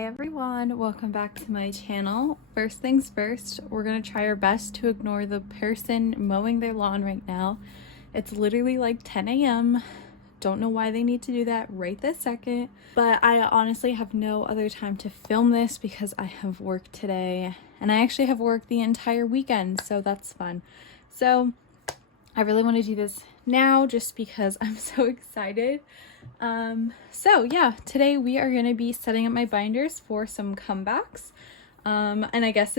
Hi everyone, welcome back to my channel. First things first, we're gonna try our best to ignore the person mowing their lawn right now. It's literally like 10 a.m. Don't know why they need to do that right this second, but I honestly have no other time to film this because I have work today, and I actually have work the entire weekend, so that's fun. So I really want to do this now just because I'm so excited. So yeah, today we are going to be setting up my binders for some comebacks. And I guess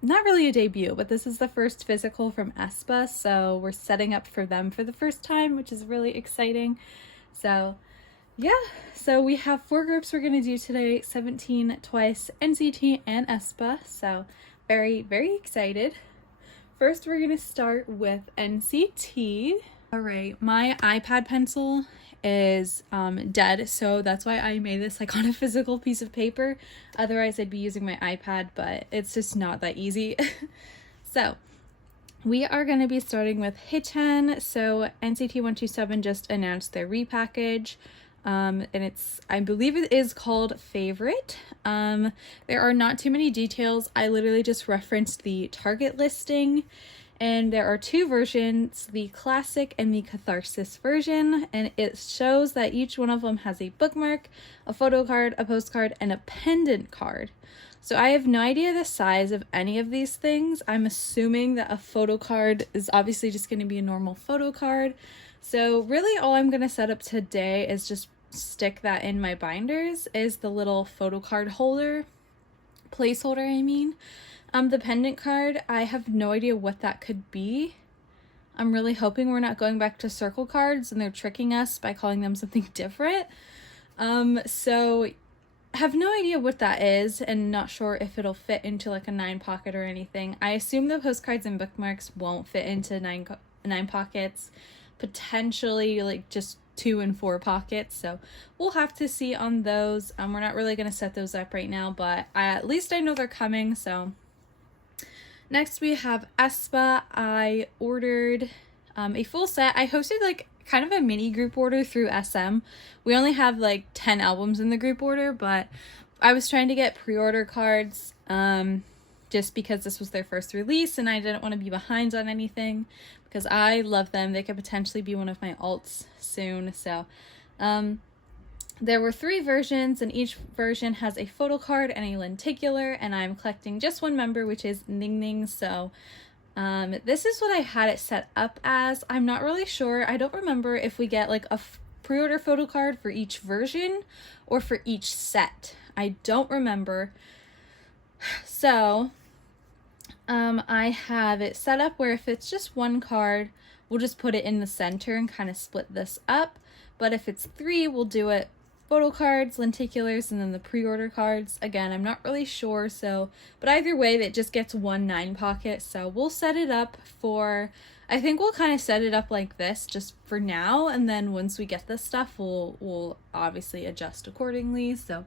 not really a debut, but this is the first physical from ÆSPA, so we're setting up for them for the first time, which is really exciting. So yeah, so we have 4 groups we're going to do today: 17, twice, NCT, and ÆSPA. So very, very excited. First, we're going to start with NCT. All right, my iPad pencil is dead, so that's why I made this like on a physical piece of paper. Otherwise I'd be using my iPad, but it's just not that easy. So we are going to be starting with Hichan. So NCT 127 just announced their repackage, and I believe it is called Favorite. There are not too many details. I literally just referenced the Target listing. And there are 2 versions, the classic and the catharsis version, and it shows that each one of them has a bookmark, a photo card, a postcard, and a pendant card. So I have no idea the size of any of these things. I'm assuming that a photo card is obviously just going to be a normal photo card. So really all I'm going to set up today is just stick that in my binders, is the little photo card holder, placeholder I mean. The pendant card, I have no idea what that could be. I'm really hoping we're not going back to circle cards and they're tricking us by calling them something different. So have no idea what that is, and not sure if it'll fit into like a 9 pocket or anything. I assume the postcards and bookmarks won't fit into 9 pockets, potentially like just 2 and 4 pockets, so we'll have to see on those. We're not really going to set those up right now, but at least I know they're coming. So next we have ÆSPA. I ordered a full set. I hosted like kind of a mini group order through SM. We only have like 10 albums in the group order, but I was trying to get pre-order cards just because this was their first release and I didn't want to be behind on anything because I love them. They could potentially be one of my alts soon. So there were 3 versions, and each version has a photo card and a lenticular, and I'm collecting just one member, which is Ning Ning. So this is what I had it set up as. I'm not really sure. I don't remember if we get like a pre-order photo card for each version or for each set. I don't remember. So I have it set up where if it's just one card, we'll just put it in the center and kind of split this up. But if it's 3, we'll do it photo cards, lenticulars, and then the pre-order cards. Again, I'm not really sure, so but either way that just gets 1 9 pocket. So we'll set it up for, I think we'll kind of set it up like this just for now, and then once we get this stuff we'll obviously adjust accordingly. So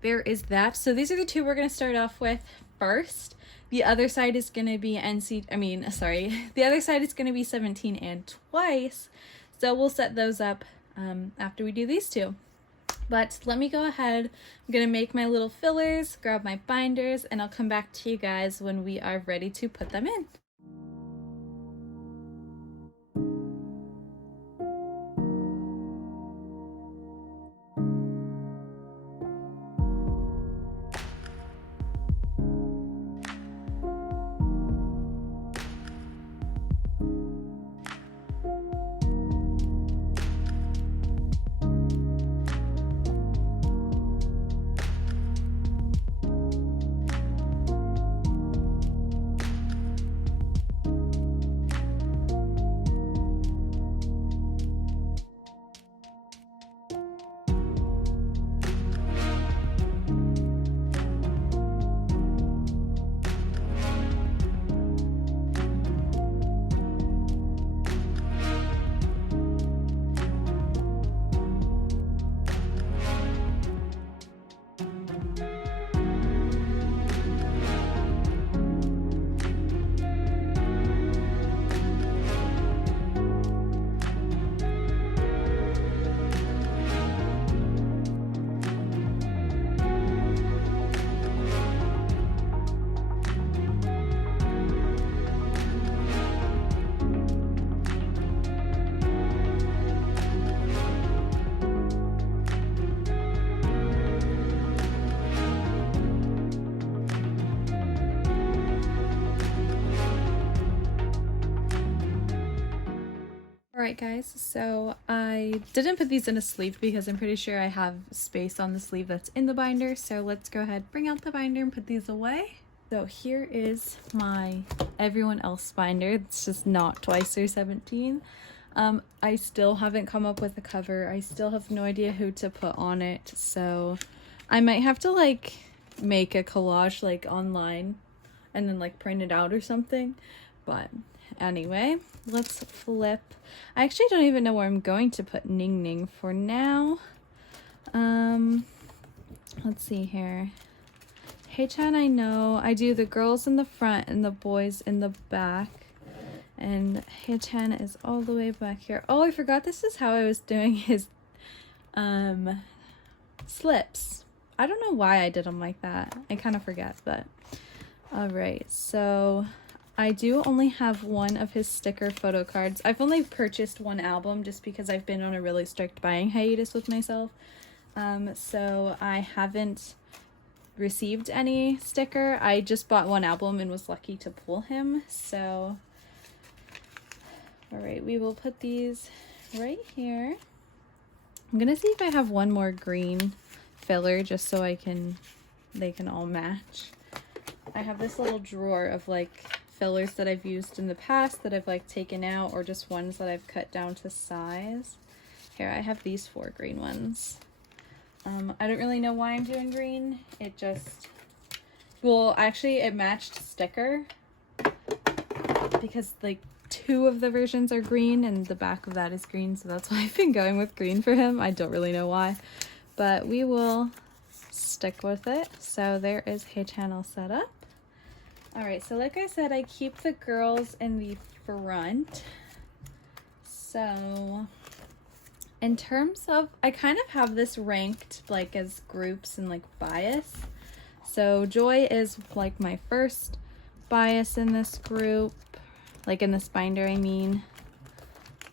there is that. So these are the 2 we're going to start off with first. The other side is going to be the other side is going to be 17 and twice. So we'll set those up after we do these 2. But let me go ahead. I'm going to make my little fillers, grab my binders, and I'll come back to you guys when we are ready to put them in. Alright guys, so I didn't put these in a sleeve because I'm pretty sure I have space on the sleeve that's in the binder, so let's go ahead, bring out the binder and put these away. So here is my everyone else binder. It's just not Twice or 17. I still haven't come up with a cover. I still have no idea who to put on it, so I might have to like make a collage like online and then like print it out or something. But anyway, let's flip. I actually don't even know where I'm going to put Ning Ning for now. Let's see here. Hey Chan, I know I do the girls in the front and the boys in the back, and Hey Chan is all the way back here. Oh, I forgot this is how I was doing his slips. I don't know why I did them like that. I kind of forget, but all right. So I do only have one of his sticker photo cards. I've only purchased one album just because I've been on a really strict buying hiatus with myself. So I haven't received any sticker. I just bought one album and was lucky to pull him. So all right, we will put these right here. I'm gonna see if I have one more green filler just so they can all match. I have this little drawer of like fillers that I've used in the past that I've like taken out, or just ones that I've cut down to size. Here, I have these 4 green ones. I don't really know why I'm doing green. It just, well, actually it matched sticker because like 2 of the versions are green and the back of that is green, so that's why I've been going with green for him. I don't really know why, but we will stick with it. So there is Hey Channel set up. All right, so like I said, I keep the girls in the front. So in terms of, I kind of have this ranked like as groups and like bias. So Joy is like my first bias in this group, like in this binder, I mean.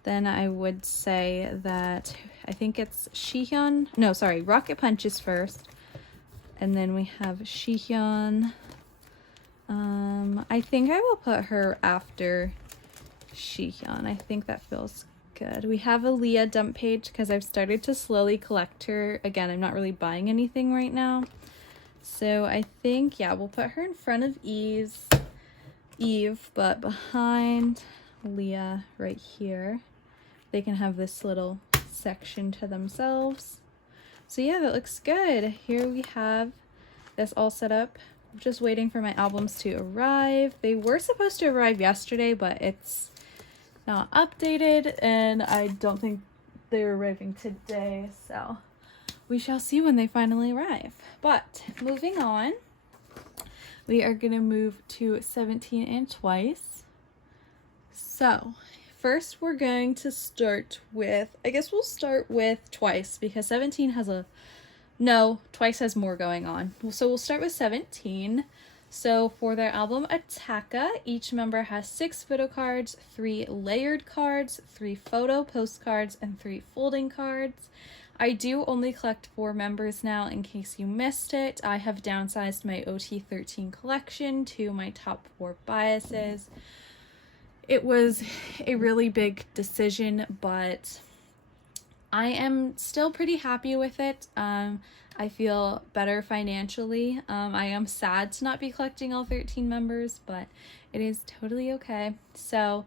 Then I would say that I think it's Shihyun. No, sorry, Rocket Punch is first. And then we have Shihyun. I think I will put her after Shihyun. I think that feels good. We have a Leah dump page because I've started to slowly collect her. Again, I'm not really buying anything right now. So I think, yeah, we'll put her in front of Eve, but behind Leah right here. They can have this little section to themselves. So yeah, that looks good. Here we have this all set up. I'm just waiting for my albums to arrive. They were supposed to arrive yesterday, but it's not updated, and I don't think they're arriving today, so we shall see when they finally arrive. But moving on, we are gonna move to 17 and Twice. So first we're going to start with, I guess we'll start with Twice because 17 has Twice has more going on. So we'll start with 17. So for their album Attacka, each member has 6 photo cards, 3 layered cards, 3 photo postcards, and 3 folding cards. I do only collect 4 members now in case you missed it. I have downsized my OT13 collection to my top 4 biases. It was a really big decision, but I am still pretty happy with it. I feel better financially. I am sad to not be collecting all 13 members, but it is totally okay. So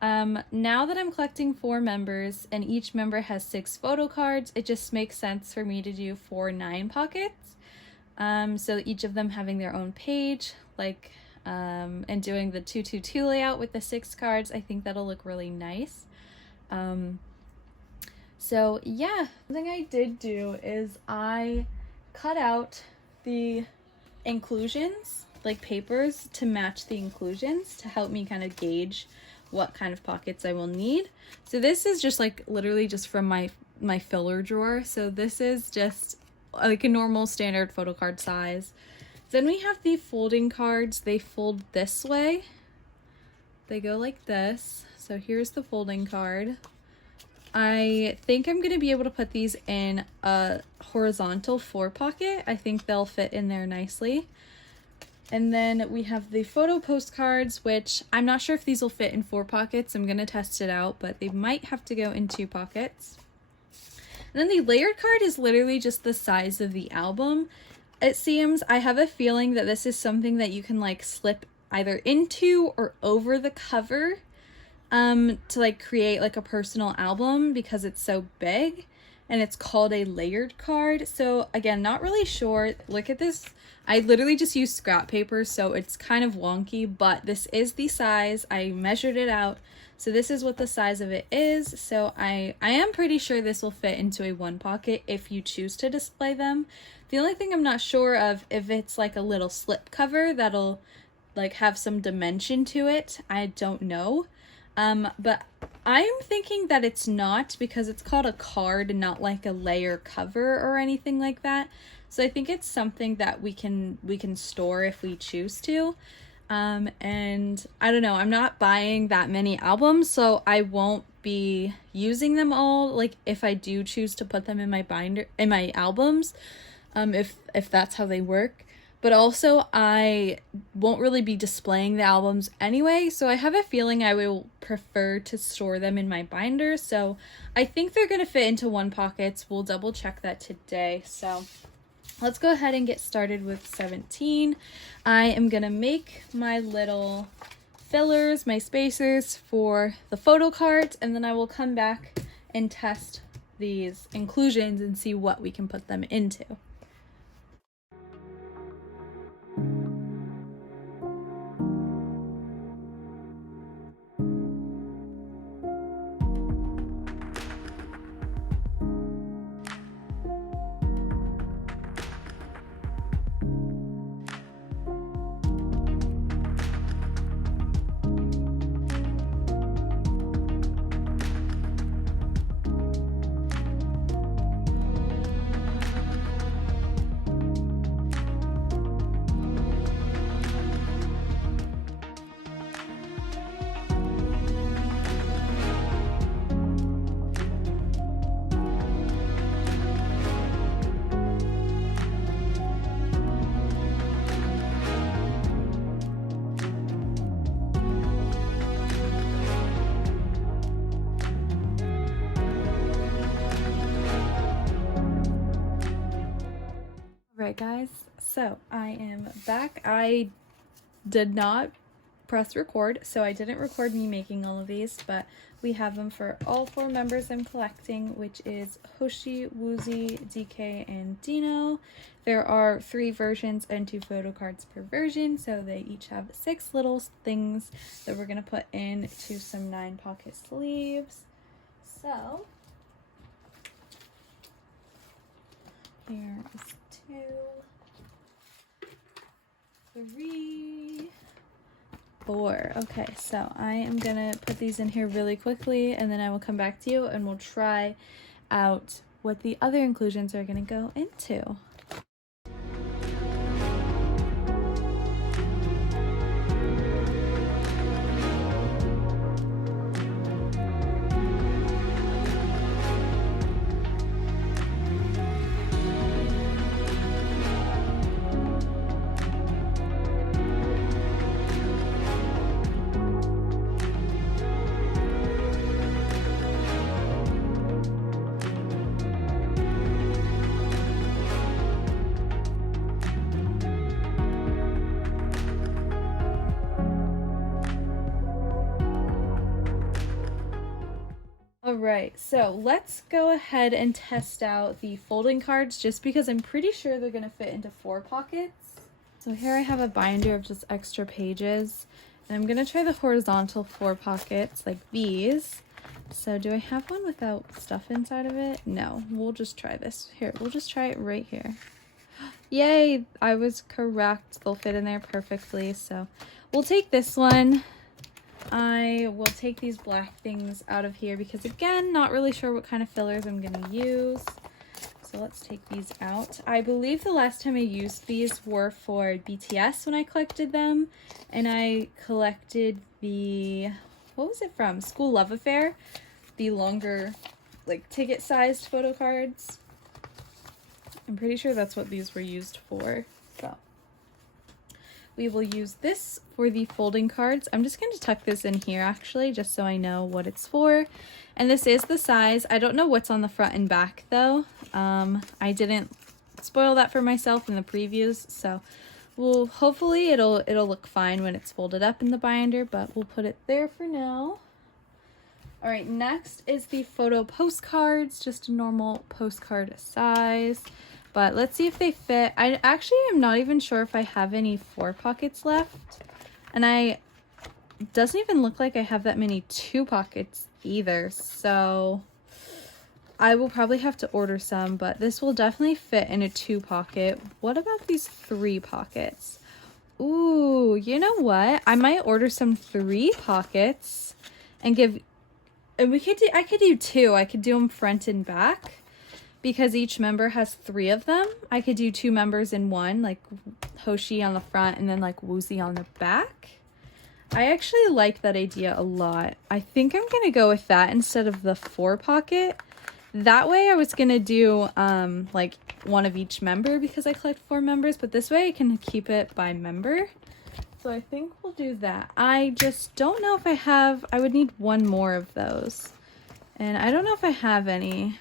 now that I'm collecting 4 members and each member has 6 photo cards, it just makes sense for me to do 4 9 pockets. So each of them having their own page, like, and doing the 222 layout with the 6 cards. I think that'll look really nice. So yeah, the thing I did do is I cut out the inclusions, like papers, to match the inclusions to help me kind of gauge what kind of pockets I will need. So this is just like literally just from my filler drawer. So this is just like a normal standard photo card size. Then we have the folding cards. They fold this way. They go like this. So here's the folding card. I think I'm going to be able to put these in a horizontal 4 pocket. I think they'll fit in there nicely. And then we have the photo postcards, which I'm not sure if these will fit in 4 pockets. I'm going to test it out, but they might have to go in 2 pockets. And then the layered card is literally just the size of the album. It seems, I have a feeling that this is something that you can like slip either into or over the cover to like create like a personal album because it's so big, and it's called a layered card. So again, not really sure. Look at this. I literally just used scrap paper, so it's kind of wonky, but this is the size. I measured it out. So this is what the size of it is. So I am pretty sure this will fit into a 1 pocket if you choose to display them. The only thing I'm not sure of if it's like a little slip cover that'll like have some dimension to it. I don't know. But I'm thinking that it's not, because it's called a card and not like a layer cover or anything like that. So I think it's something that we can store if we choose to. And I don't know, I'm not buying that many albums, so I won't be using them all, like if I do choose to put them in my binder, in my albums, if that's how they work. But also I won't really be displaying the albums anyway, so I have a feeling I will prefer to store them in my binder. So I think they're gonna fit into 1 pockets. We'll double check that today. So let's go ahead and get started with 17. I am gonna make my little fillers, my spacers for the photo cards, and then I will come back and test these inclusions and see what we can put them into. Right guys, so I am back. I did not press record, so I didn't record me making all of these, but we have them for all 4 members I'm collecting, which is Hoshi, Woozy, DK, and Dino. There are 3 versions and 2 photo cards per version, so they each have 6 little things that we're gonna put into some 9 pocket sleeves. So here is 2, 3, 4. Okay, so I am gonna put these in here really quickly, and then I will come back to you and we'll try out what the other inclusions are gonna go into. Alright, so let's go ahead and test out the folding cards, just because I'm pretty sure they're going to fit into 4 pockets. So here I have a binder of just extra pages, and I'm going to try the horizontal 4 pockets like these. So do I have one without stuff inside of it? No, we'll just try this. Here, we'll just try it right here. Yay, I was correct. They'll fit in there perfectly. So we'll take this one. I will take these black things out of here because, again, not really sure what kind of fillers I'm going to use. So let's take these out. I believe the last time I used these were for BTS when I collected them. And I collected the, what was it from? School Love Affair. The longer, like, ticket-sized photo cards. I'm pretty sure that's what these were used for. So We will use this for the folding cards. I'm just going to tuck this in here actually, just so I know what it's for. And this is the size. I don't know what's on the front and back though. I didn't spoil that for myself in the previews, so we'll hopefully it'll look fine when it's folded up in the binder, but we'll put it there for now. All right, next is the photo postcards, just a normal postcard size. But let's see if they fit. I actually am not even sure if I have any 4 pockets left. And it doesn't even look like I have that many 2 pockets either. So I will probably have to order some, but this will definitely fit in a 2 pocket. What about these 3 pockets? Ooh, you know what? I might order some 3 pockets and I could do 2. I could do them front and back. Because each member has 3 of them, I could do 2 members in one, like Hoshi on the front and then like Woozy on the back. I actually like that idea a lot. I think I'm gonna go with that instead of the 4 pocket. That way I was gonna do like one of each member because I collect 4 members, but this way I can keep it by member. So I think we'll do that. I just don't know if I would need 1 more of those. And I don't know if I have any.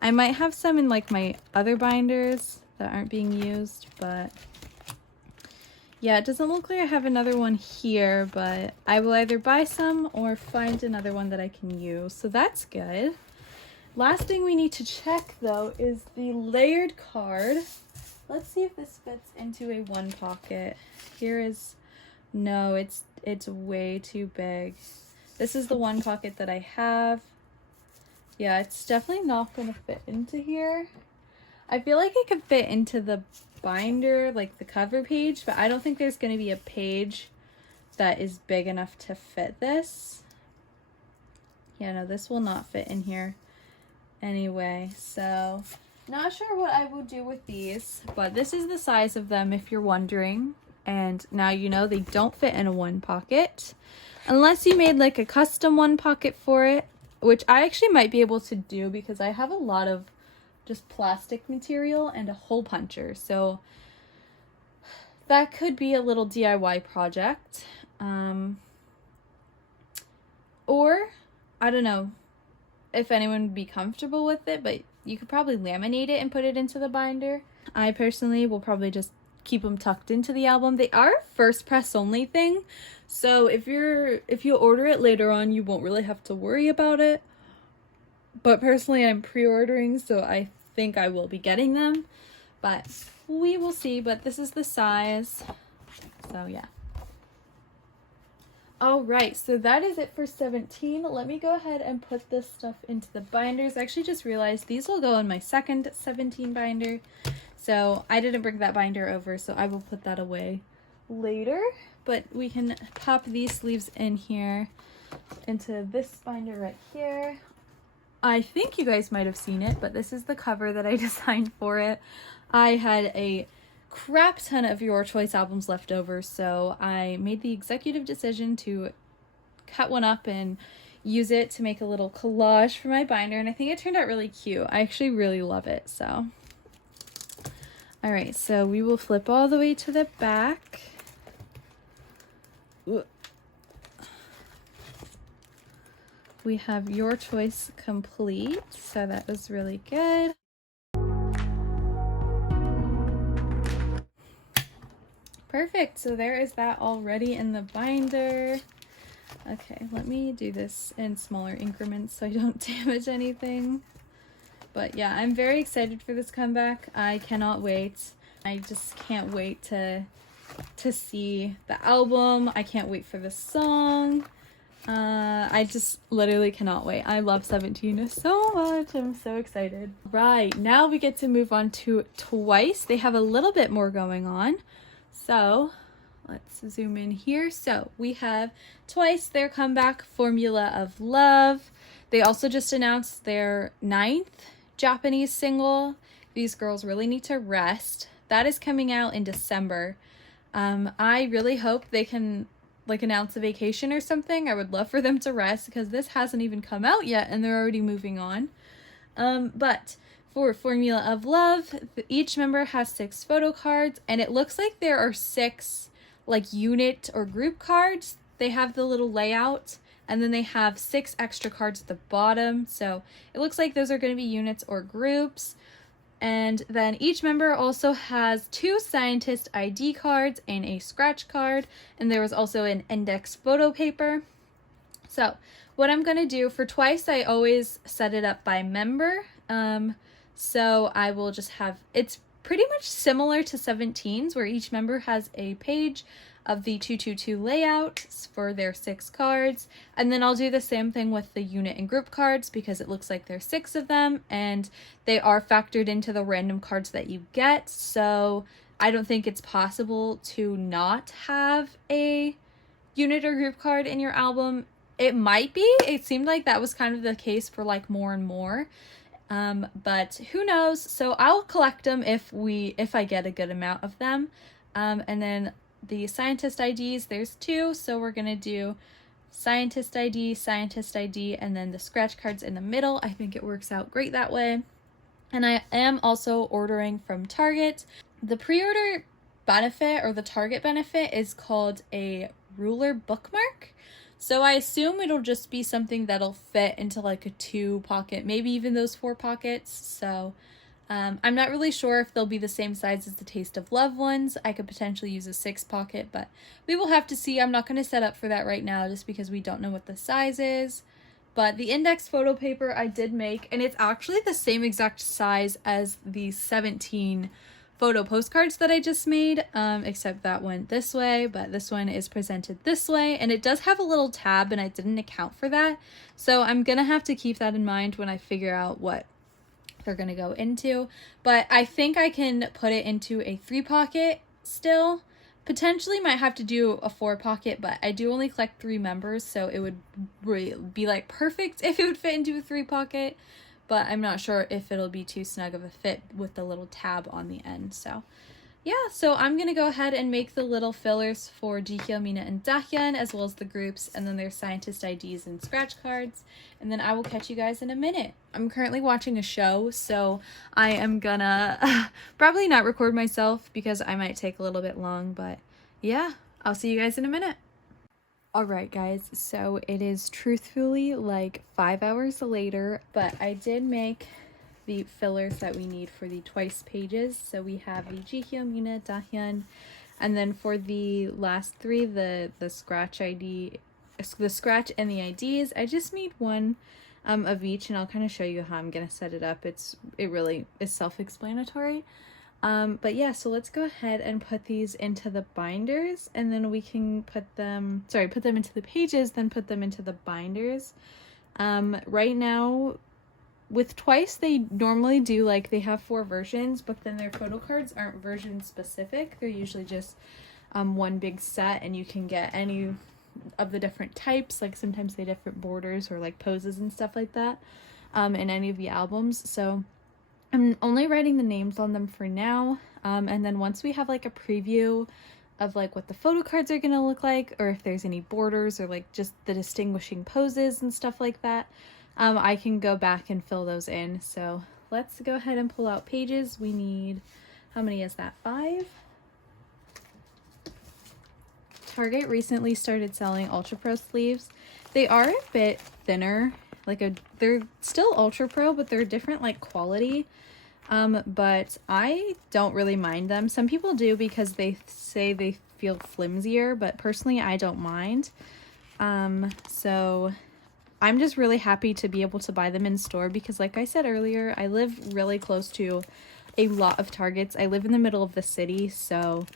I might have some in like my other binders that aren't being used, but yeah, it doesn't look like I have another one here, but I will either buy some or find another one that I can use. So that's good. Last thing we need to check though is the layered card. Let's see if this fits into a 1 pocket. No, it's way too big. This is the 1 pocket that I have. Yeah, it's definitely not going to fit into here. I feel like it could fit into the binder, like the cover page, but I don't think there's going to be a page that is big enough to fit this. Yeah, no, this will not fit in here anyway. So, not sure what I will do with these, but this is the size of them if you're wondering. And now you know they don't fit in a 1 pocket. Unless you made like a custom 1 pocket for it. Which I actually might be able to do because I have a lot of just plastic material and a hole puncher. So that could be a little DIY project. Or, I don't know if anyone would be comfortable with it, but you could probably laminate it and put it into the binder. I personally will probably just keep them tucked into the album. They are a first press only thing. So if you order it later on, you won't really have to worry about it. But personally, I'm pre-ordering, so I think I will be getting them. But we will see. But this is the size. So yeah. Alright, so that is it for 17. Let me go ahead and put this stuff into the binders. I actually just realized these will go in my second 17 binder. So I didn't bring that binder over, so I will put that away later. But we can pop these sleeves in here into this binder right here. I think you guys might have seen it, but this is the cover that I designed for it. I had a crap ton of Your Choice albums left over, so I made the executive decision to cut one up and use it to make a little collage for my binder, and I think it turned out really cute. I actually really love it, so. Alright, so we will flip all the way to the back. We have Your Choice complete, so that was really good. Perfect, so there is that already in the binder. Okay, let me do this in smaller increments so I don't damage anything. But yeah, I'm very excited for this comeback. I cannot wait. I just can't wait to see the album. I can't wait for the song. I just literally cannot wait. I love 17 so much. I'm so excited. Right, now we get to move on to Twice. They have a little bit more going on. So let's zoom in here. So we have Twice, their comeback, Formula of Love. They also just announced their 9th Japanese single, These Girls Really Need to Rest. That is coming out in December. I really hope they can like announce a vacation or something. I would love for them to rest because this hasn't even come out yet and they're already moving on. But for Formula of Love, each member has 6 photo cards, and it looks like there are 6 like unit or group cards, they have the little layout, and then they have 6 extra cards at the bottom. So it looks like those are going to be units or groups. And then each member also has 2 scientist ID cards and a scratch card. And there was also an index photo paper. So what I'm going to do for twice, I always set it up by member. So I will just have, it's pretty much similar to 17's, where each member has a page of the 222 layouts for their 6 cards. And then I'll do the same thing with the unit and group cards, because it looks like there's 6 of them and they are factored into the random cards that you get. So I don't think it's possible to not have a unit or group card in your album. It might be. It seemed like that was kind of the case for like more and more. But who knows? So I'll collect them if I get a good amount of them. And then the scientist IDs, there's 2, so we're gonna do scientist ID, and then the scratch cards in the middle. I think it works out great that way. And I am also ordering from Target. The pre-order benefit, or the Target benefit, is called a ruler bookmark. So I assume it'll just be something that'll fit into like a 2 pocket, maybe even those 4 pockets. So I'm not really sure if they'll be the same size as the Taste of Love ones. I could potentially use a 6 pocket, but we will have to see. I'm not going to set up for that right now just because we don't know what the size is. But the index photo paper I did make, and it's actually the same exact size as the 17 photo postcards that I just made, except that went this way, but this one is presented this way, and it does have a little tab, and I didn't account for that. So I'm going to have to keep that in mind when I figure out what they're going to go into. But I think I can put it into a 3 pocket still. Potentially might have to do a 4 pocket, but I do only collect 3 members, so it would really be like perfect if it would fit into a 3 pocket. But I'm not sure if it'll be too snug of a fit with the little tab on the end. So yeah, so I'm going to go ahead and make the little fillers for Jihyo, Mina, and Dahyun, as well as the groups, and then their scientist IDs and scratch cards. And then I will catch you guys in a minute. I'm currently watching a show, so I am gonna probably not record myself because I might take a little bit long, but yeah, I'll see you guys in a minute. Alright guys, so it is truthfully like 5 hours later, but I did make the fillers that we need for the twice pages. So we have the Jihyo, Mina, Dahyun, and then for the last 3, the scratch ID, the scratch and the IDs, I just made 1 of each, and I'll kind of show you how I'm gonna set it up. It really is self-explanatory. But yeah, so let's go ahead and put these into the binders, and then we can put them into the pages, then put them into the binders. Right now with twice, they normally do like, they have 4 versions, but then their photo cards aren't version specific. They're usually just 1 big set, and you can get any of the different types, like sometimes they have different borders or like poses and stuff like that in any of the albums. So I'm only writing the names on them for now, and then once we have like a preview of like what the photo cards are gonna look like, or if there's any borders or like just the distinguishing poses and stuff like that, I can go back and fill those in. So let's go ahead and pull out pages. We need, how many is that, 5? Target recently started selling Ultra Pro sleeves. They are a bit thinner, they're still Ultra Pro, but they're different like quality. But I don't really mind them. Some people do because they say they feel flimsier, but personally I don't mind. So I'm just really happy to be able to buy them in store because, like I said earlier, I live really close to a lot of Targets. I live in the middle of the city, so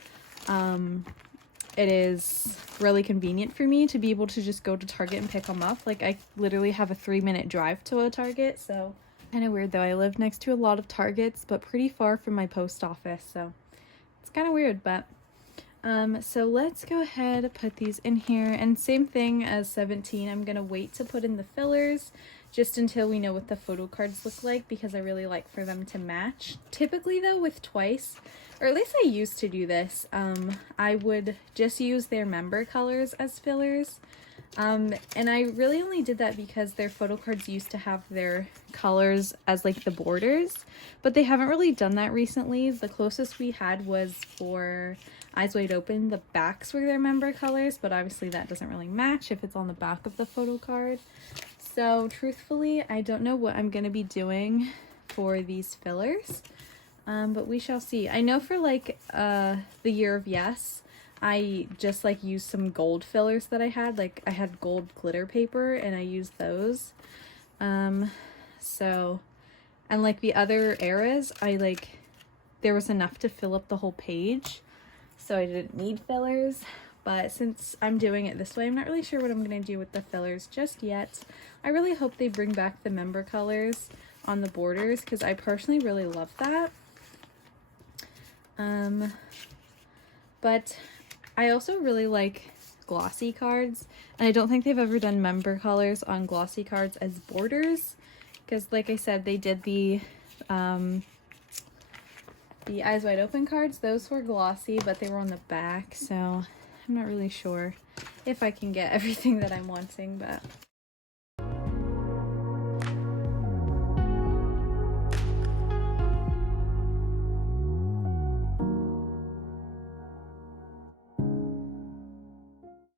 it is really convenient for me to be able to just go to Target and pick them up. Like, I literally have a 3-minute drive to a Target, so kind of weird though. I live next to a lot of Targets, but pretty far from my post office, so it's kind of weird. But so let's go ahead and put these in here, and same thing as 17, I'm gonna wait to put in the fillers just until we know what the photo cards look like, because I really like for them to match. Typically though, with twice, or at least I used to do this, I would just use their member colors as fillers. And I really only did that because their photo cards used to have their colors as like the borders, but they haven't really done that recently. The closest we had was for Eyes Wide Open. The backs were their member colors, but obviously that doesn't really match if it's on the back of the photo card. So truthfully, I don't know what I'm going to be doing for these fillers, but we shall see. I know for like the Year of Yes, I just like used some gold fillers that I had. Like I had gold glitter paper and I used those. So, and like the other eras, there was enough to fill up the whole page. So I didn't need fillers. But since I'm doing it this way, I'm not really sure what I'm going to do with the fillers just yet. I really hope they bring back the member colors on the borders because I personally really love that. But I also really like glossy cards, and I don't think they've ever done member colors on glossy cards as borders, because like I said, they did the Eyes Wide Open cards. Those were glossy, but they were on the back, so I'm not really sure if I can get everything that I'm wanting, but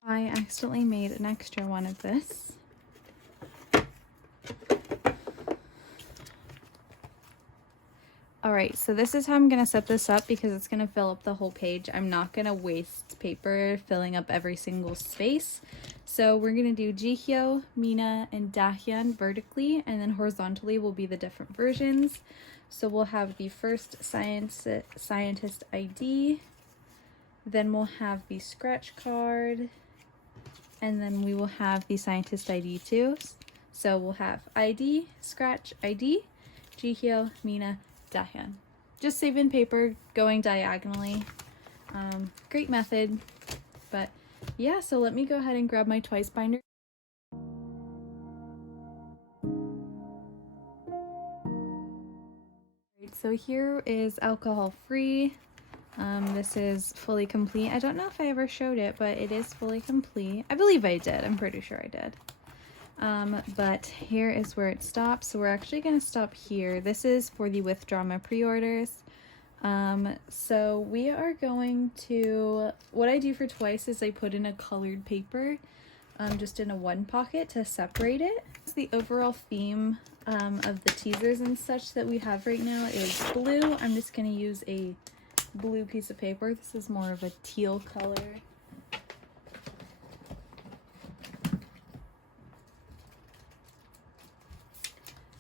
I accidentally made an extra one of this. Alright, so this is how I'm going to set this up because it's going to fill up the whole page. I'm not going to waste paper filling up every single space. So we're going to do Jihyo, Mina, and Dahyun vertically, and then horizontally will be the different versions. So we'll have the first scientist ID, then we'll have the scratch card, and then we will have the scientist ID too. So we'll have ID, scratch, ID, Jihyo, Mina, Dahyun. Just saving paper, going diagonally. Great method. But yeah, so let me go ahead and grab my twice binder. So here is alcohol free. This is fully complete. I don't know if I ever showed it, but it is fully complete. I believe I did. I'm pretty sure I did. But here is where it stops. So we're actually going to stop here. This is for the With Drama pre-orders. So we are going to, what I do for twice is I put in a colored paper, just in a one pocket to separate it. The overall theme of the teasers and such that we have right now is blue. I'm just going to use a blue piece of paper. This is more of a teal color.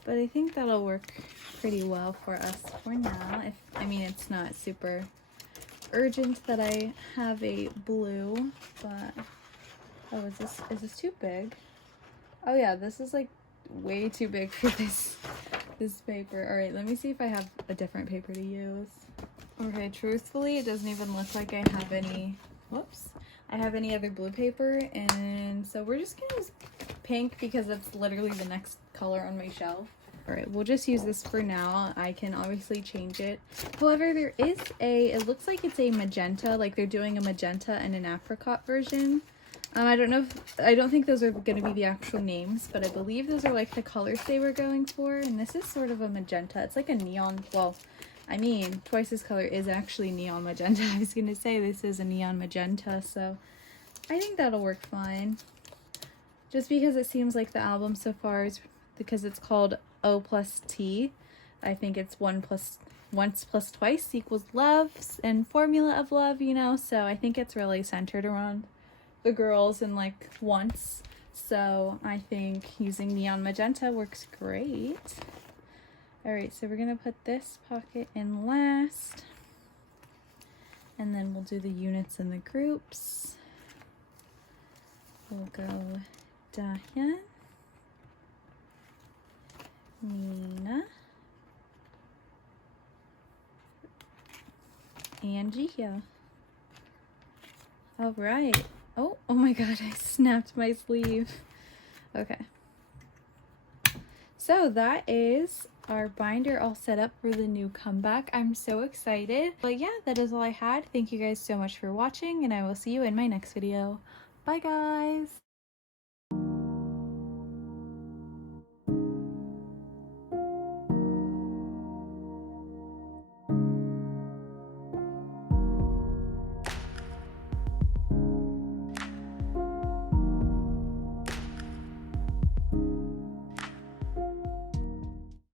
But I think that'll work pretty well for us for now. I mean, it's not super urgent that I have a blue, but oh, is this too big? Oh yeah, this is like way too big for this paper. All right, let me see if I have a different paper to use. Okay, truthfully, it doesn't even look like I have any, I have any other blue paper, and so we're just gonna use pink because that's literally the next color on my shelf. Alright, we'll just use this for now. I can obviously change it. However, there is it looks like it's a magenta, like they're doing a magenta and an apricot version. I don't think those are going to be the actual names, but I believe those are like the colors they were going for, and this is sort of a magenta. It's like a neon, well, I mean, Twice's color is actually neon magenta. I was going to say this is a neon magenta, so I think that'll work fine. Just because it seems like the album so far is, because it's called O plus T, I think it's once plus twice equals love and formula of love, you know, so I think it's really centered around the girls and like once, so I think using neon magenta works great. Alright, so we're gonna put this pocket in last, and then we'll do the units and the groups. We'll go Dahyun, Mina, and Jihyo. All right. Oh my god, I snapped my sleeve. Okay. So that is our binder all set up for the new comeback. I'm so excited. But yeah, that is all I had. Thank you guys so much for watching, and I will see you in my next video. Bye guys!